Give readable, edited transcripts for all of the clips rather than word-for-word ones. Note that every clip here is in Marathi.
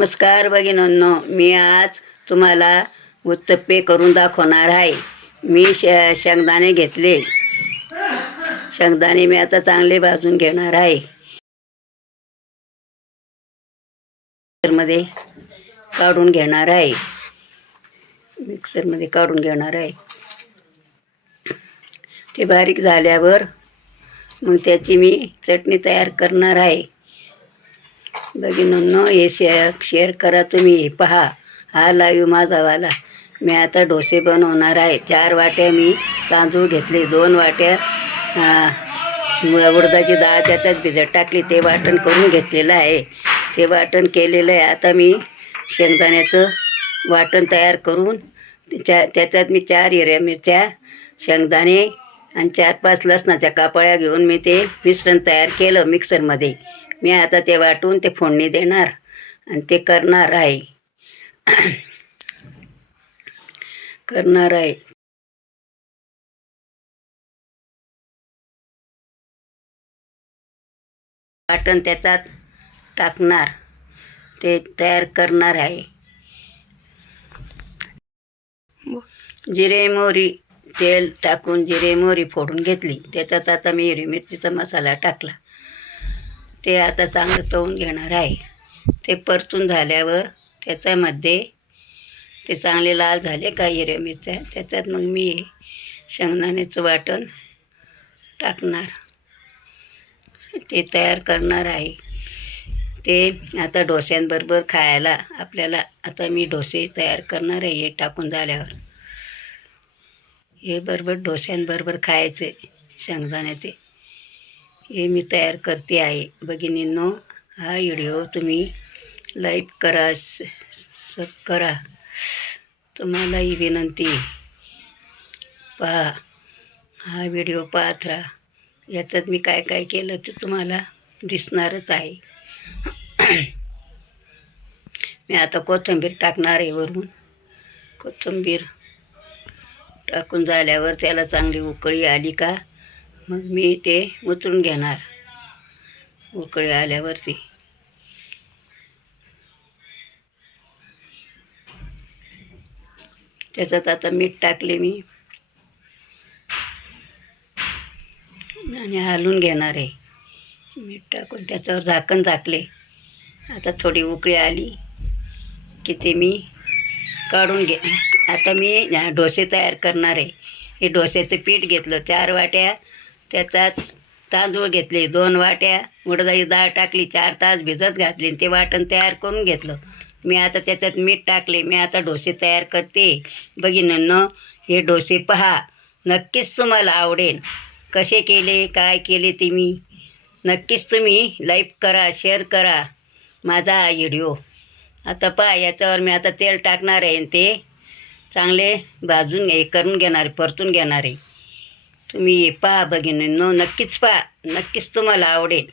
नमस्कार भगिनींनो, मी आज तुम्हाला उत्तप्पे करून दाखवणार आहे. मी शेंगदाणे घेतले. शेंगदाणे मी आता चांगले भाजून घेणार आहे. मिक्सरमध्ये काढून घेणार आहे. ते बारीक झाल्यावर मग त्याची मी चटणी तयार करणार आहे. भगिनींनो, हे शेअर करा. तुम्ही पहा हा लाईव्ह माझावाला. मी आता डोसे बनवणार आहे. 4 वाट्या मी तांदूळ घेतले, 2 वाट्या उडदाची डाळ त्याच्यात भिजत टाकली, ते वाटण करून घेतलेलं आहे. ते वाटण केलेलं आहे. आता मी शेंगदाण्याचं वाटण तयार करून त्याच्यात मी 4 हिरव्या मिरच्या, शेंगदाणे आणि 4-5 लसणाच्या कापाळ्या घेऊन मी ते मिश्रण तयार केलं मिक्सरमध्ये. मी आता ते वाटून ते फोडणी देणार आणि ते करणार आहे. वाटण त्याच्यात टाकणार, ते तयार करणार आहे. जिरे मोहरी तेल टाकून जिरे मोहरी फोडून घेतली. त्याच्यात आता मी हिरवी मिरचीचा मसाला टाकला. ते आता चांगलं तळून घेणार आहे. ते परतून झाल्यावर त्याच्यामध्ये ते चांगले लाल झाले का हिरव्या मिरच्या, त्याच्यात मग मी शेंगदाण्याचं वाटण टाकणार, ते तयार करणार आहे. ते आता डोस्यांबरोबर खायला आपल्याला, आता मी डोसे तयार करणार आहे. हे टाकून झाल्यावर हे बरोबर डोस्यांबरोबर खायचे शेंगदाण्याचे. हे मी तयार करते आहे. भगिनींनो, हा व्हिडिओ तुम्ही लाईक करा, सब करा. तुम्हालाही विनंती, पहा हा व्हिडिओ पाहत राहा. याच्यात मी काय काय केलं ते तुम्हाला दिसणारच आहे. मी आता कोथिंबीर टाकणार आहे वरून. कोथिंबीर टाकून झाल्यावर त्याला चांगली उकळी आली का मग मी ते उतरून घेणार. उकळी आल्यावरती त्याच्यात आता मीठ टाकले मी आणि हलवून घेणार आहे. मीठ टाकून त्याच्यावर झाकण झाकले. आता थोडी उकळी आली की ते मी काढून घे. आता मी डोसे तयार करणार आहे. हे डोस्याचं पीठ घेतलं 4 वाट्या, त्याच्यात तांदूळ घेतले 2 वाट्या, उडदाची डाळ टाकली, 4 तास भिजत घातली, ते वाटण तयार करून घेतलं. मी आता त्याच्यात मीठ टाकले. मी आता डोसे तयार करते. भगिनींनो, हे डोसे पहा, नक्कीच तुम्हाला आवडेल. कसे केले काय केले ते मी नक्कीच तुम्ही लाईक करा, शेअर करा माझा हा व्हिडिओ. आता पहा, याच्यावर मी आता तेल टाकणार आहे आणि ते चांगले भाजून करून घेणार, परतून घेणार आहे. तुम्ही पहा भगिनींनो, नक्कीच पहा, नक्कीच तुम्हाला आवडेल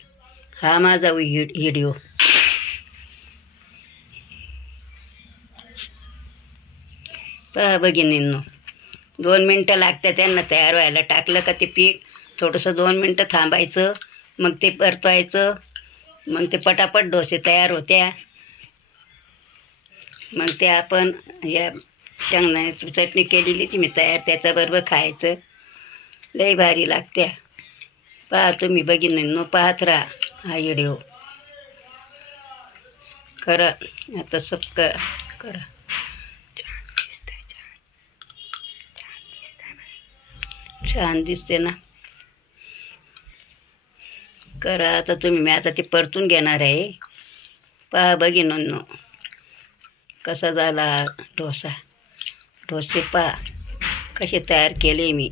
हा माझा व्हिडिओ. पहा भगिनींनो, 2 मिनटं लागतात त्यांना तयार व्हायला. टाकलं का ते पीठ थोडंसं 2 मिनटं थांबायचं, मग ते परतवायचं, मग ते पटापट डोसे तयार होत्या. मग ते आपण या शेंगदाण्याची चटणी केलेलीच मी तयार, त्याच्याबरोबर खायचं, लई भारी लागत्या. पहा तुम्ही भगिनींनो, पाहत राहा हा व्हिडिओ. करा आता सब करा. छान दिसते ना. करा आता तुम्ही. मी आता ते परतून घेणार आहे. पहा भगिनींनो, कसा झाला डोसा. डोसे पहा कसे तयार केले मी.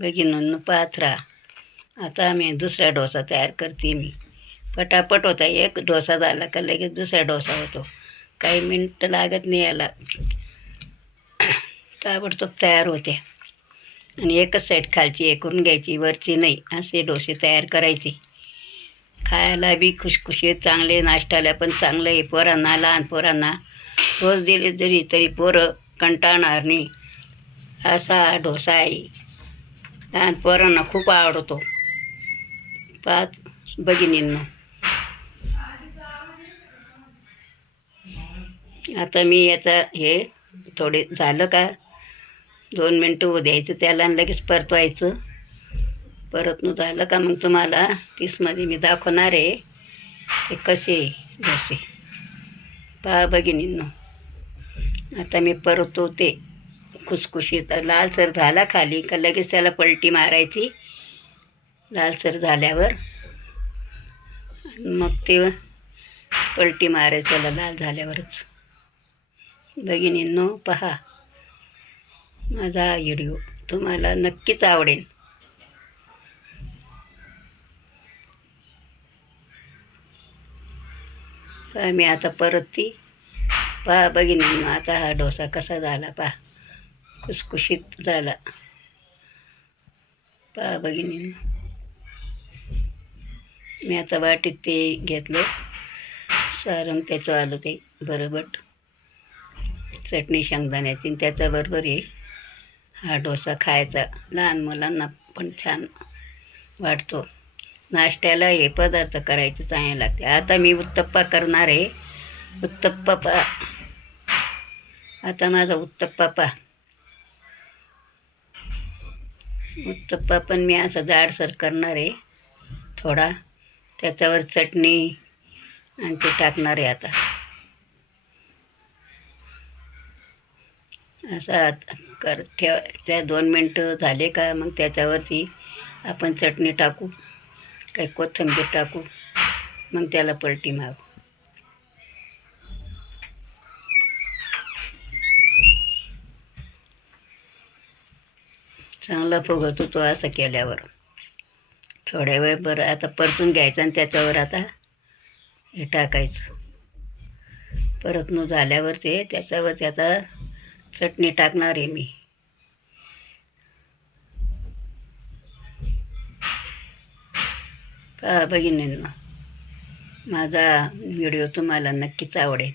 भगिनींनो, पाहत राहा. आता मी दुसरा डोसा तयार करते. मी पटापट होता. एक डोसा झाला का लगेच दुसरा डोसा होतो. काही मिनटं लागत नाही याला, ताबडतोब तयार होते. आणि एकच साईड खालची हे करून घ्यायची, वरची नाही. असे डोसे तयार करायचे. खायला बी खुशखुशीत, चांगले, नाश्त्याला पण चांगलं आहे. पोरांना, लहान पोरांना रोज दिले तरी पोरं कंटाळणार नाही, असा डोसा आहे. लहान पोरांना खूप आवडतो. पाच भगिनींनो, आता मी याचा हे थोडे झालं का 2 मिनटं होऊ द्यायचं त्याला आणि लगेच परतवायचं. परतून झालं का मग तुम्हाला डिशमध्ये मी दाखवणार आहे ते कसे डोसे. पहा भगिनींनो, आता मी परतवते. खुसखुशीत लालसर झाला खाली का लगेच त्याला पलटी मारायची. लालसर झाल्यावर मग ते पलटी मारायचं त्याला लाल झाल्यावरच. भगिनींनो पहा, माझा हा व्हिडिओ तुम्हाला नक्कीच आवडेल. पहा मी आता परतती. पहा भगिनींनो, आता हा डोसा कसा झाला पहा, खुसखुशीत झाला. पहा भगिनींनो, मी आता वाटीत ते घेतलं सारण, त्याचं आलं ते बरोबर चटणी शेंगदाण्याची, आणि त्याच्याबरोबर हा डोसा खायचा. लहान मुलांना पण छान वाटतो. नाश्त्याला हे पदार्थ करायचे चांगले लागते. आता मी उत्तप्पा करणार आहे. उत्तप्पा पहा, आता माझा उत्तप्पा पहा. उत्तप्पा पण मी असा जाडसर करणार आहे थोडा. त्याच्यावर चटणी आणि ते टाकणार आहे. आता असा ठेवा. त्या 2 मिनटं झाले का मग त्याच्यावरती आपण चटणी टाकू, काही कोथिंबीर टाकू, मग त्याला पलटी मारू. चांगला फुगतो तो असं केल्यावर. थोड्या वेळ बरं आता परतून घ्यायचं आणि त्याच्यावर आता हे टाकायचं. परतून झाल्यावर ते त्याच्यावरती आता चटणी टाकणार आहे मी. पहा भगिनींनो, माझा व्हिडिओ तुम्हाला नक्कीच आवडेल.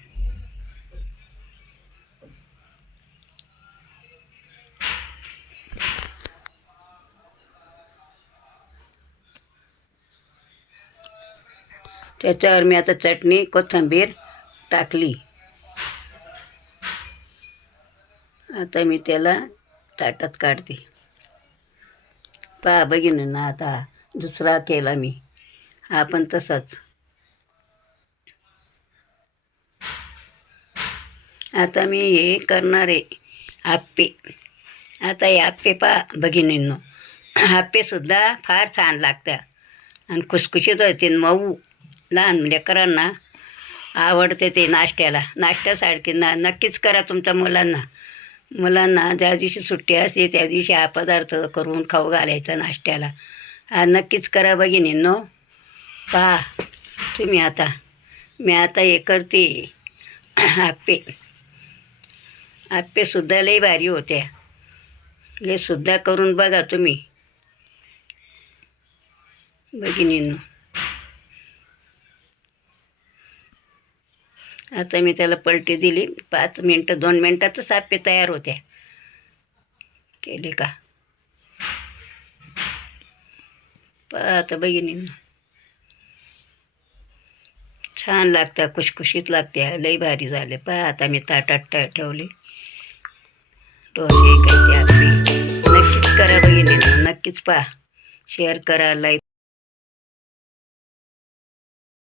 त्याच्यावर मी आता चटणी कोथिंबीर टाकली. आता मी त्याला ताटात काढते. पहा भगिनींनो, आता दुसरा केला मी, हा पण तसाच. आता मी हे करणार आहे आप्पे. आता हे आप्पे पहा भगिनींनो, आप्पेसुद्धा फार छान लागतात आणि खुसखुशीत होते, मऊ. लहान लेकरांना आवडते ते नाश्त्यासारखे नक्कीच करा तुमच्या मुलांना ज्या दिवशी सुट्टी असते त्या दिवशी हा पदार्थ करून खाऊ घालायचा नाश्त्याला. हा नक्कीच करा भगिनींनो. पहा तुम्ही आता, मी आता हे करते आप्पेसुद्धा लई भारी होत्या. सुद्धा करून बघा तुम्ही भगिनींनो. आता मी त्याला पलटी दिली. 2 मिनटातच आप्पे तयार होत्या. केले का पहा आता भगिनींनो, छान लागतं, खुशखुशीत लागते, लई भारी झाले. पहा आता मी ताटात ठेवले डोसे, काही आप्पे. नक्कीच करा भगिनींनो, नक्कीच पहा. शेअर करा, लाईक